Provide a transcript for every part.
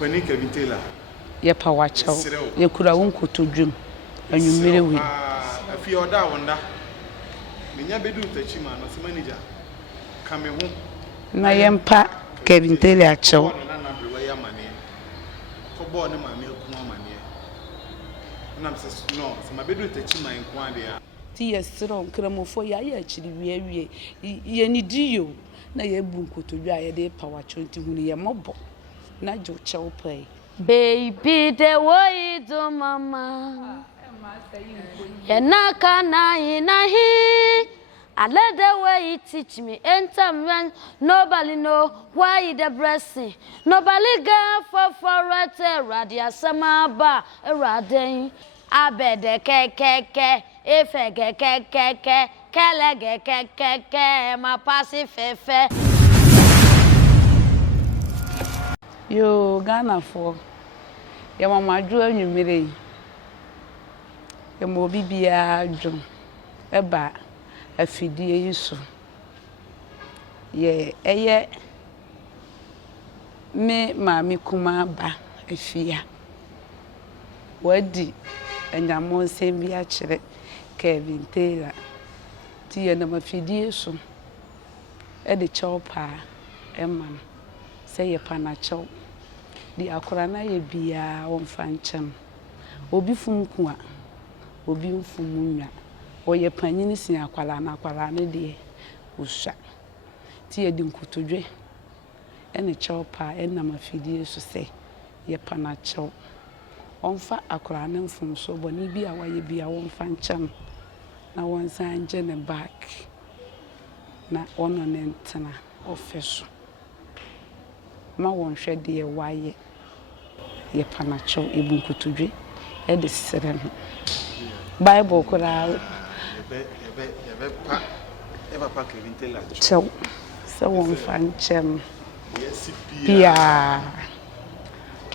opani Kevin Taylor ye pa wacha ye kura won kotodwum anwumere wi Efya oda wonda menya bedu tachima no se manager kame ho na ye mpa Kevin Taylor achew na na brewa ya mane ko bo ne mame akunu amane na mse no se mabedu tachima nko ade a ti ye siro nkramofo ya ye achiri wie ye ni diyo na ye bu nkotodwa ye de pa wacha nti hunu ye mobo na jo chew pai baby the way do mama Yanaka na inahi I let the way you teach me enter when nobody know why the blessing nobody go for radia samaba radin abede ke efe ke kelege ke ma pass fefe yo Ghana for ya mama dru anwumere ye mo bibia dwom eba afidie yiso ye eye me mami kuma ba Efya wadi anyamo nsem a kire Kevin Taylor ti ye na mafidie so e de chopa emam se ye panacho di akora na ye bia wonfa nkyem obi funku a obi mfumunwa oye panyini sin akwala na de usha ti ye di nkotodwe ene chopa ena mafidie so se ye panacho onfa akora na mfumso boni bi a waye bia wonfa nkyem na wonsan je ne back na ono ne ntena ofeso ma won hwede ye waye ye panacho ebu nkotodwe e de sere no Bible kura eba pa Kevin Taylor chow se won fanchem pia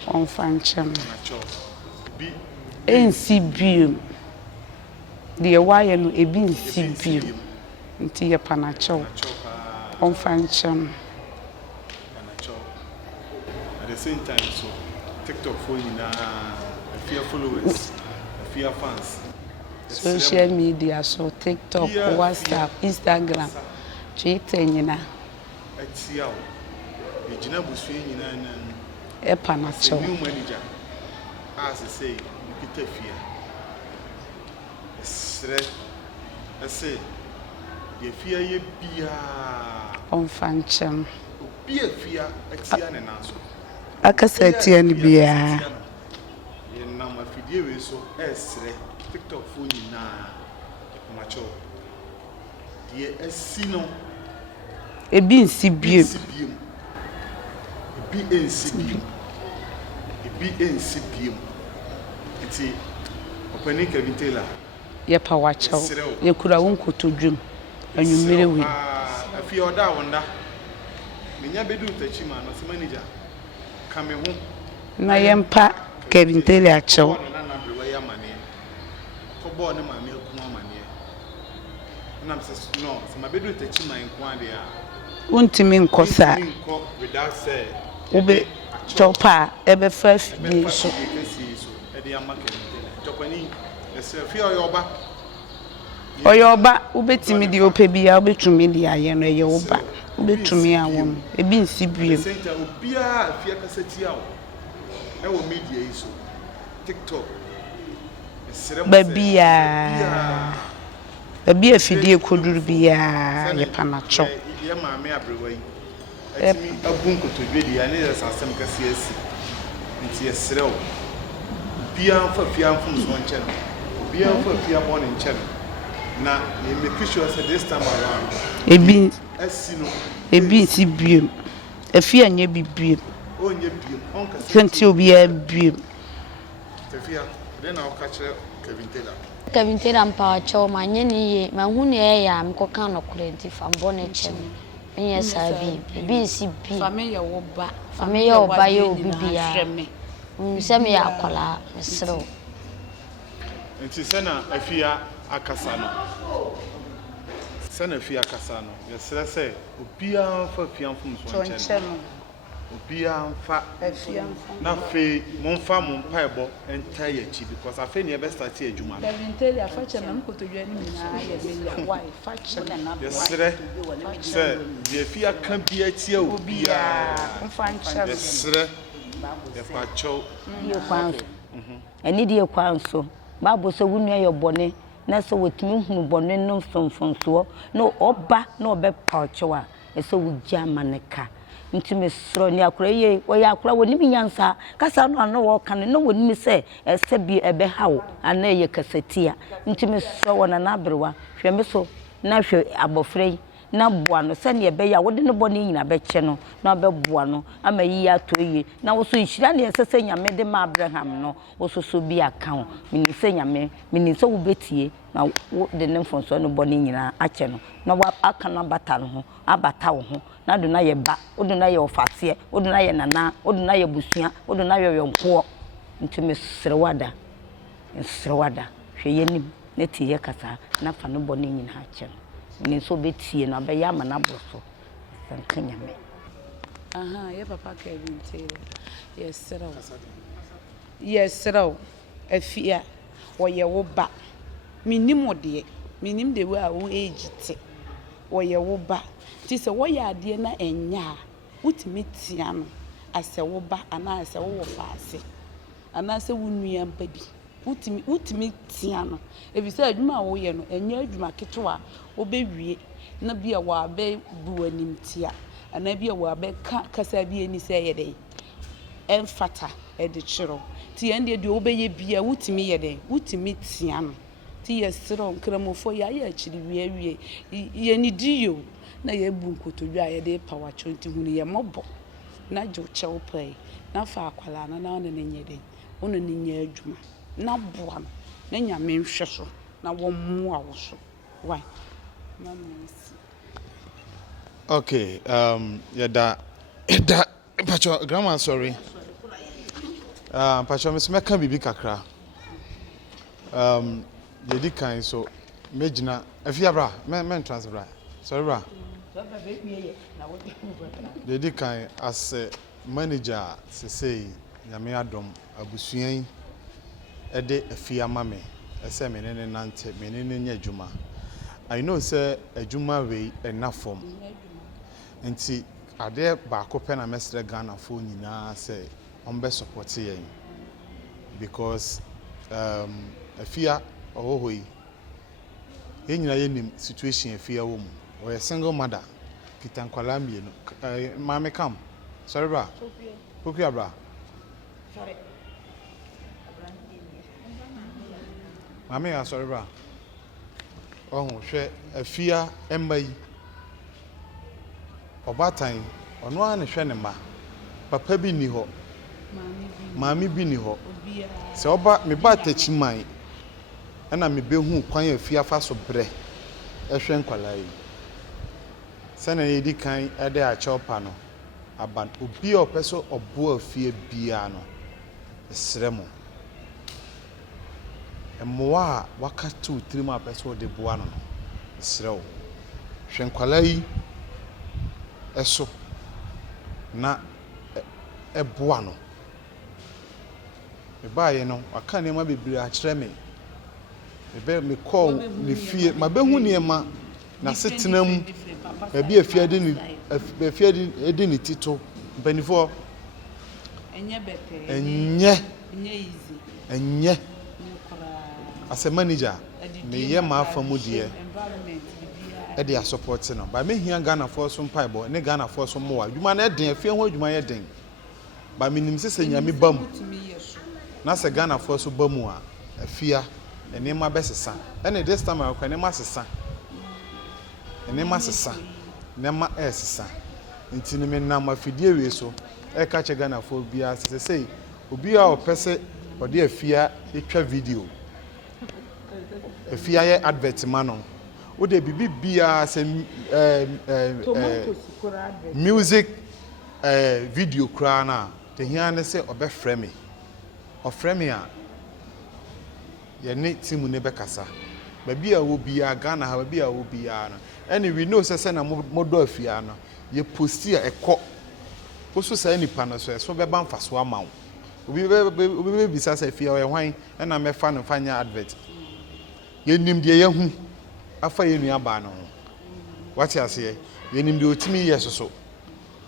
on fanchem bi ensi bium de waye no ebi nsi bium nti ye panacho on fanchem at the same time so TikTok for you na Efya followers Efya fans social media so TikTok WhatsApp Instagram Twitter nyina atia o ejina busu nyina na e panacho new manager as I say Peter Efya esre ese ye Efya ye bia on fanchem obi Efya atia ne na so akasa atia ne bia ye na mafidie we so esre TikTok phone na macho die asino ebi nsi bium ebi ensi bium iti opani Kevin Taylor ye pa wacha ye kura won kotodwum anwumere wi Efya oda wonda menya bedu tachima no se manager kame ho na ye mpa Kevin Taylor achew na brewa ya mane ko bo ne mame akunu amane na mse no se mabedu tachima nko ade a untimi nkosa without say ube chopa ebe first day so e de amaka topani ese Efya oyoba ubetimi di opebia ubetumi di aye no yoba ubetumi awon ebi nsi biem center obia Efya kasati awo e wo media yi so TikTok babia fidie koduru bia ye panacho ye maame abrewa yi atimi abun kotodwe di ane yasasem kase asi nti esrew bia fa Efya mfum so nche no bia fa Efya bon nche na ye make sure say this time around ebi asino ebi si biem Efya nya bibiem onye biem onka senti obia biem Efya then I'll catch Kevin Taylor Kevin Taylor mpa cho manye ni ye mahu ne ya mkoka no kurenti fambo ne chem enye sabi bi si bi family wo ba ye obi bia nsem ya akwala mesrew nti sana Efya akasa no sana Efya akasa no yesre se obia fa Efya mfum so nche Obia mfa na fe momfa mompaebo entire chi because afa ne be start adwuma na vintage afacha na mkotodwa ni na ya meya why facha na yesre se de Efya kan bia tie obia mfa ncha yesre e facho die kwanso eni die kwanso babo so wunua ye bone na so wotimi hunu bone no mfomfomso no oba na obepa ochewa eso wugya maneka ntime sro ni akura ye oya akura woni binyansa kasa no ano wo kan no woni se ese bi ebe hawo ana ye kasatia ntime sro wona na abrewa hwe me so na hwe abofrei na boa no se ne ebe ya wode no bone nyina be che no na be boa no ama yi atoye na wo so ihira ne sese nyame de ma Abraham no wo so so bi aka ho mini se nyame mini se wo betie na wo de ne mfonso no bone nyina ache no na wa aka na bata no ho abata wo ho na do na ye ba odo na ye ofase odo na ye nana odo na ye busua odo na ye yonko ntime srewada hwe yenim ne tie kasa na fa no bone nyina ache no ni so betie no be ya mana boso sankanya me aha ye papa Kevin Taylor yesro Efya woye wo ba minim ode minim de we a wo age te woye wo ba ti se woye ade na enya utimi tia no ase wo ba ana ase wo faase ana ase wunua ba bi utimi tia no ebisa adwuma wo ye no enya adwuma ketewa obewie na bia wa be buanim tia ana bia wa be kasa bia ni se yede emfata ede chiro ti ende de obeye bia utimi yede utimi tia no ti yesro nkramofo ya achiri wie ye ni diyo na ye bu nkotodwa ye de power chonti hunu ye mobo na jo chew play na fa akwala na one ne nyede ono ne nya adwuma na boa na nyame nhwe so na wo mmoa wo so why okay yada pacho grandma sorry pacho me kan bibi kakra yedi kan so mejina Efya bra men transfer sorry bra yedi kan as manager say nyame adom abusuan ede Efya mame ese menene nante menene nya adwuma I know say adwuma we enafom nti ade ba ko pe na mesre Ghana fo nyina say on be support yen because Efya ohohoi yenyina yenim situation Efya wo mu o a single mother kitankwala mienu mame kam sorry bra Pokua bra sorry mame ya sorry bra oh hwe Efya emba yi obatan ono ane hwe ne ma papa bi ni ho mami bi ni ho se oba me ba tachi man ana me behu kwan Efya fa so bre ehwe nkwala yi se na yedi kan ede a chopa no aban obi opeso obo Efya bia no esremo emwa waka 2-3 ma peso de boa no esrewo hwe nkwala yi eso na eboa no ebaye no waka ne ma bebiri a kire me ebe me call ne fie ma behu ne ma na setena mu ebi Efya de ni Efya de ni tito benifo enye bete enye as a manager me ye ma afamu de e dey support no ba me hia Ghana for so mpaibo ne Ghana for so mo adwuma na den Efya ho adwuma ye den ba minim sese nyame bam na se Ghana for so bamu a Efya ene ma besesa ene this time akwa ne ma sesa ne ma esesa nti ne me na ma fidie we so e ka che Ghana for bia sese obi a opese ode Efya etwa video Efya ye advert mano wo de bibi bia se music video kra na te hia ne se obefrɛ me ofrɛ me a ye ne timu ne bekasa ba bia wo bia Ghana ha ba bia wo bia no and we know say na modo Efya no ye posti a ekɔ also say any panel so be ban fa so ama wo obi be bisa say Efya o hwan e na me fa no fanya advert yenim de yehu afa yenu aba no what you say yenim de otimi yesoso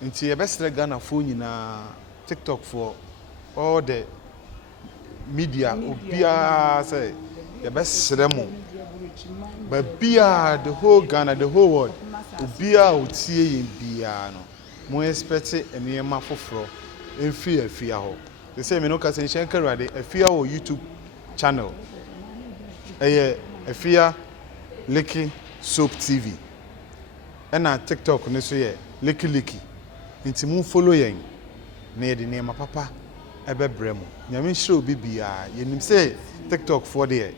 nti ye besre Ghana fo nyina TikTok for all the media obia say ye besre mo but bia the whole Ghana the whole world obia otie yin bia no mo expect enema foforo Efya ho they say me no ka say shenka rade Efya o YouTube channel Efya Likki Soap TV and on TikTok ne so ye Likki nti mu follow yen na ye de nema papa ebebrem nyame hire obi bia yenim say TikTok for there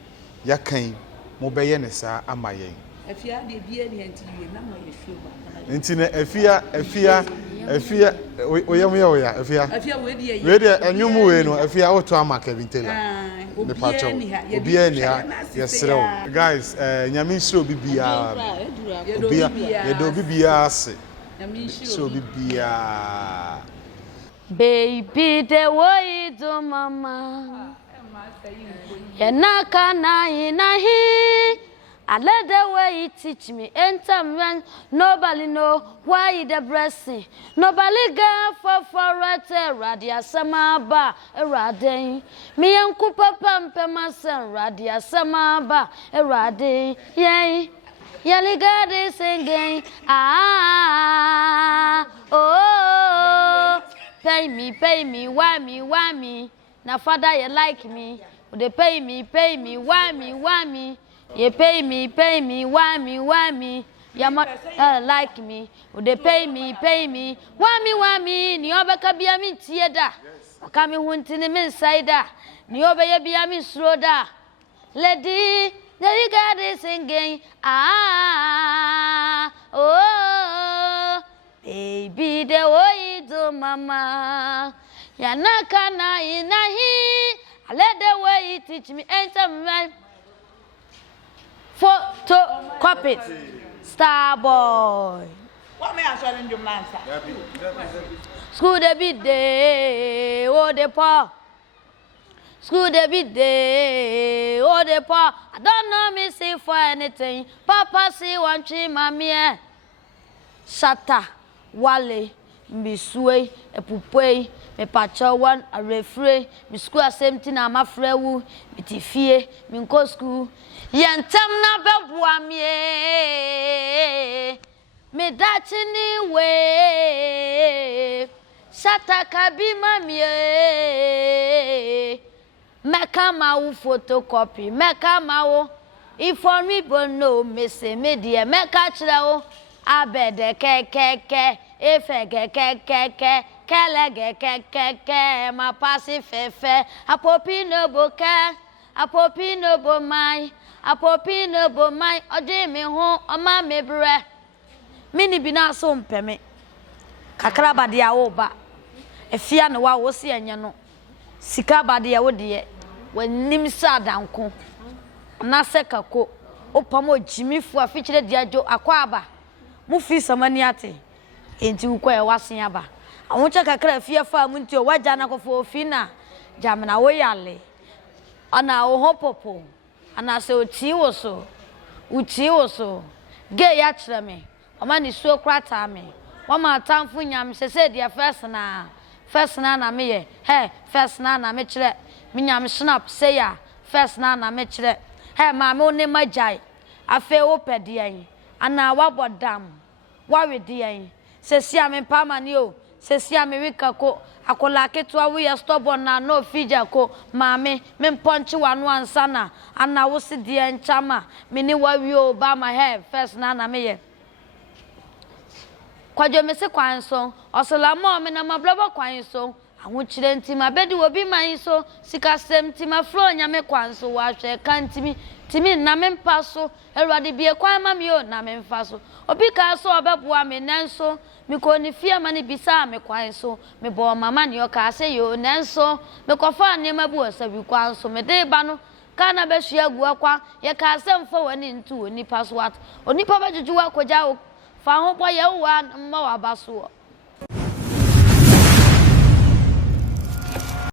ya kan mo be ye ne sa ama yen Efya de bia ne nti ye na ma ye show ba nti na Efya oyam ye oya Efya we de enwum we no Efya oto ama Kevin Taylor the pacho obi ani ha yesrew guys nyame hire obi bia ye do obi bia ase nyame obi bia baby the way do mama yenaka na inahi I let the way you teach me. Enter when nobody know why you the blessing. Nobody go for right radia samaba erade. Me and Cooper pampe masen radia samaba erade. Yay. Yali God is singing. Ah oh. Pay me, why me? Now Father you like me. They pay me, why me? You pay me, why me? You like me. Would they pay me? Why me? Niobeka be a min theater. Coming hunting him inside that. Niobeka be a min sloda. Lady, there you got this singing. Ah, oh, baby, the way do mama. Yanaka na inahi. I let the way you teach me. Enter me. Photo copy Star Boy. What may I show in your man? School the big day, oh the pa. School the big day, oh the pa. I don't know me say for anything. Papa say one tree, mammy. Shata, Wale, Bisway, a pupay, me pacha one, a refrain, me school same thing, I'm a frewu, me tifie, me go school. Yantam na bebwa me dachini we Shata kabima meka mawu photocopy meka mawu inform me bono me se media meka chira abede keke efe keke kele keke ma pasi fefe apopi no boka apopi no bo mai apopi no bo mai ode me ho oma mebre mini bi na so mpeme kakra bade a wo ba Efya no wa wo se anya no sika bade a wo de wanim sa danko na sekako opamo jimifu afichire diajo akwaba mu fi samani ate enti ukọ e wasen aba awonche kakra Efya fa mu nti o waja na kofo ofi na jamna wo yale ana o hopopo ana se oti wo so ge ya kire me oma ni so krata me wama tamfu nyam se dia first na na me ye first na me kire me nyam snap say ya first na me kire ma me oni majai afe wo pede an ana wabodam wawe de an se sia me pama ni o se sia me wika ko akola keto awu ya stubborn na no fija ko maame me ponchi wanu ansa na ana wo se de an chama me ni wawe o ba ma first na me ye kwajo me se kwanso osolamo me na mablobo kwanso awu chire ntima bedi obi man so sikasem ntima flo nya me kwanso wa hwe kantimi timi na me mpaso erwade bie kwan ma me o na me mfaso obi ka so obeboa me nanso me ko ni fia ma ni bisa me kwanso me bo mama ni o ka se yo nanso me ko fa ne mabu osabi kwanso me de ba no kana be hia gu akwa ye ka se mfa wani ntu oni paso wat oni pa ba juju wa koja fa ho bo ye wa ma wa baso